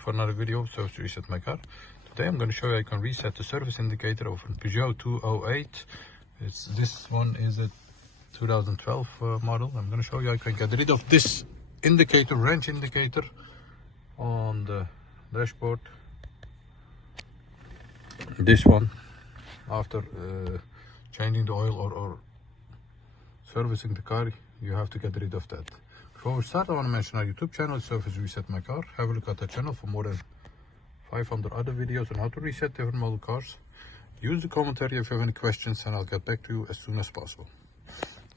back for another video, service to reset my car. Today I'm going to show you how you can reset the service indicator of a Peugeot 208. This one is a 2012 model. I'm going to show you how you can get rid of this indicator, range indicator, on the dashboard. This one, after changing the oil or servicing the car, you have to get rid of that. Before we start, I want to mention our YouTube channel, Service Reset My Car. Have a look at that channel for more than 500 other videos on how to reset different model cars. Use the commentary if you have any questions and I'll get back to you as soon as possible.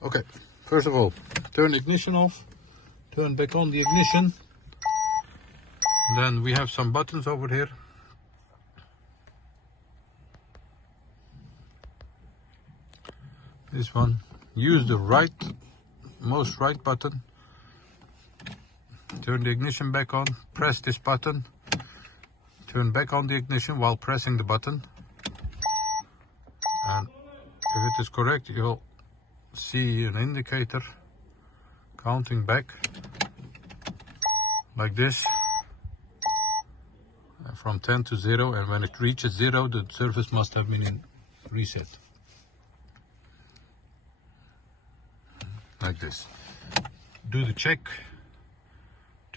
Okay, first of all, turn the ignition off, turn back on the ignition. Then we have some buttons over here. This one, use the most right button. Turn the ignition back on, press this button, turn back on the ignition while pressing the button. And if it is correct, you'll see an indicator counting back like this from 10 to 0, and when it reaches 0, the service must have been reset. Like this. Do the check.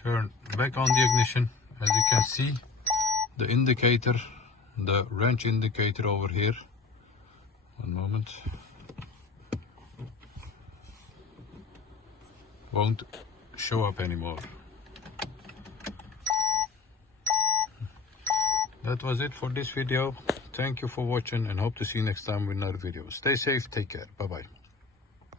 Turn back on the ignition. As you can see, the indicator, the range indicator over here. One moment. Won't show up anymore. That was it for this video. Thank you for watching and hope to see you next time with another video. Stay safe, take care. Bye bye.